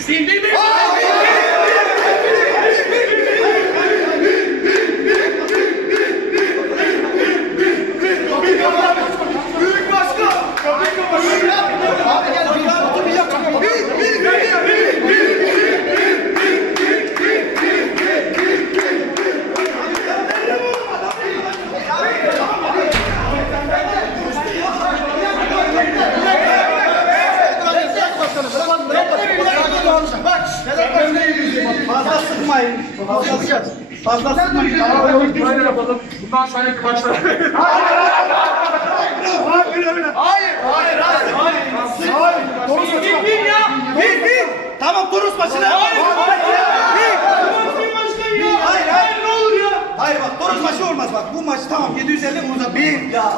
sí, sí. Selam başkanım. Fazla sıkmayın. Fazla sıkacağız. Fazla sıkmayın. Tamam yok. Böyle yapalım. Bundan sonra kıvaçlar. Hayır. Hayır. Hayır. Hayır. Hayır. Doğru saçma. Bin bin ya. Bin bin. Tamam Toros maçına. Hayır. Hayır. Hayır. Ne olur ya. Hayır bak Toros maçı olmaz bak. Bu maç tamam 750 uzat. Bin. Ya.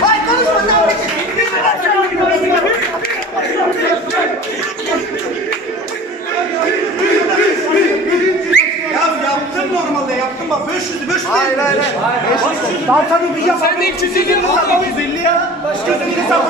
Hayır konuşma sen. Ya yaptım normalde yaptım bak 500 500 Hayır hayır hayır. Daha tabii bir yap. Sen de 250 250 ya. Başka bir hesap.